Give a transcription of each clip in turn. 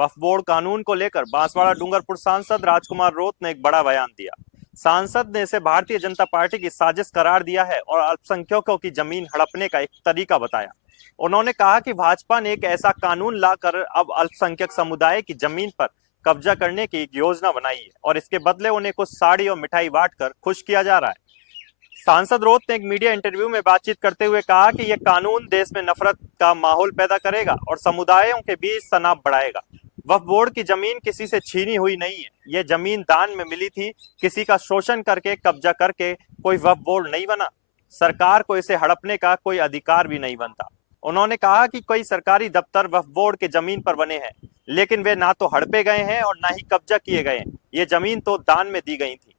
वक्फ board कानून को लेकर बांसवाड़ा डूंगरपुर सांसद राजकुमार रोत ने एक बड़ा बयान दिया। सांसद ने इसे भारतीय जनता पार्टी की साजिश करार दिया है और अल्पसंख्यकों की जमीन हड़पने का एक तरीका बताया। उन्होंने कहा कि भाजपा ने एक ऐसा कानून लाकर अब अल्पसंख्यक समुदाय की जमीन पर कब्जा करने की एक योजना बनाई है और इसके बदले उन्हें कुछ साड़ी और मिठाई बांटकर खुश किया जा रहा है। सांसद रोत ने एक मीडिया इंटरव्यू में बातचीत करते हुए कहा कि यह कानून देश में नफरत का माहौल पैदा करेगा और समुदायों के बीच तनाव बढ़ाएगा। वक्फ बोर्ड की जमीन किसी से छीनी हुई नहीं है, यह जमीन दान में मिली थी, किसी का शोषण करके कब्जा करके कोई वक्फ बोर्ड नहीं बना। सरकार को इसे हड़पने का कोई अधिकार भी नहीं बनता। उन्होंने कहा कि कई सरकारी दफ्तर वक्फ बोर्ड के जमीन पर बने हैं, लेकिन वे ना तो हड़पे गए हैं और ना ही कब्जा किए गए हैं, ये जमीन तो दान में दी गई थी।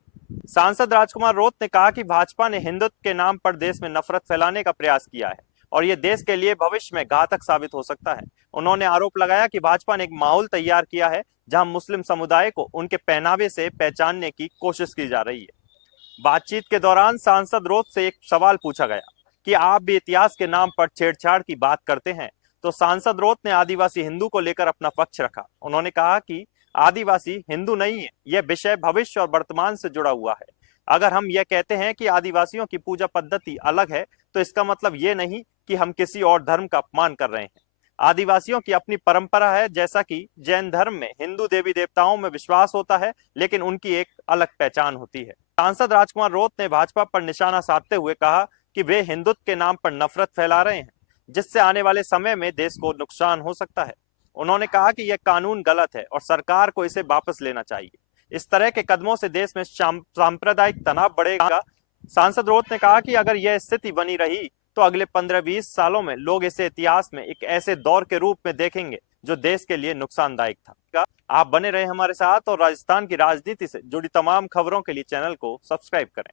सांसद राजकुमार रोत ने कहा कि भाजपा ने हिंदुत्व के नाम पर देश में नफरत फैलाने का प्रयास किया है और ये देश के लिए भविष्य में घातक साबित हो सकता है। उन्होंने आरोप लगाया कि भाजपा ने एक माहौल तैयार किया है जहां मुस्लिम समुदाय को उनके पहनावे से पहचानने की कोशिश की जा रही है। बातचीत के दौरान सांसद रोत से एक सवाल पूछा गया कि आप भी इतिहास के नाम पर छेड़छाड़ की बात करते हैं, तो सांसद रोत ने आदिवासी हिंदू को लेकर अपना पक्ष रखा। उन्होंने कहा कि आदिवासी हिंदू नहीं है, यह विषय भविष्य और वर्तमान से जुड़ा हुआ है। अगर हम यह कहते हैं कि आदिवासियों की पूजा पद्धति अलग है, तो इसका मतलब यह नहीं कि हम किसी और धर्म का अपमान कर रहे हैं। आदिवासियों की अपनी परंपरा है, जैसा कि जैन धर्म में हिंदू देवी देवताओं में विश्वास होता है, लेकिन उनकी एक अलग पहचान होती है। सांसद राजकुमार रोत ने भाजपा पर निशाना साधते हुए कहा कि वे हिंदुत्व के नाम पर नफरत फैला रहे हैं, जिससे आने वाले समय में देश को नुकसान हो सकता है। उन्होंने कहा कि यह कानून गलत है और सरकार को इसे वापस लेना चाहिए। इस तरह के कदमों से देश में सांप्रदायिक तनाव बढ़ेगा। सांसद रोत ने कहा कि अगर यह स्थिति बनी रही तो अगले 15-20 सालों में लोग इसे इतिहास में एक ऐसे दौर के रूप में देखेंगे जो देश के लिए नुकसानदायक था। आप बने रहे हमारे साथ और राजस्थान की राजनीति से जुड़ी तमाम खबरों के लिए चैनल को सब्सक्राइब करें।